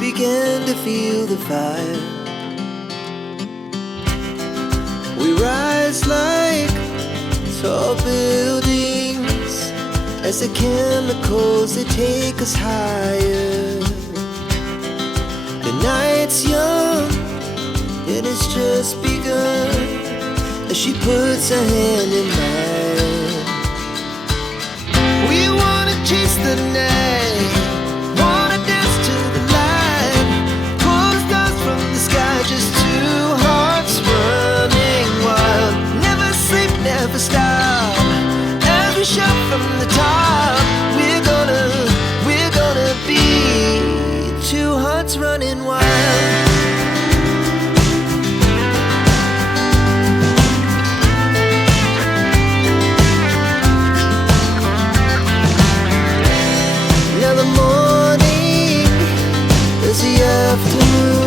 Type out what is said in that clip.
began to feel the fire. We rise like tall buildings as the chemicals, they take us higher. The night's young and it's just begun as she puts her hand in mine. We wanna chase the night, wanna dance to the light, pull stars from the sky, just two hearts running wild. Never sleep, never stop, as we shout from the top. We're gonna be two hearts running wild. Now the morning is the afternoon.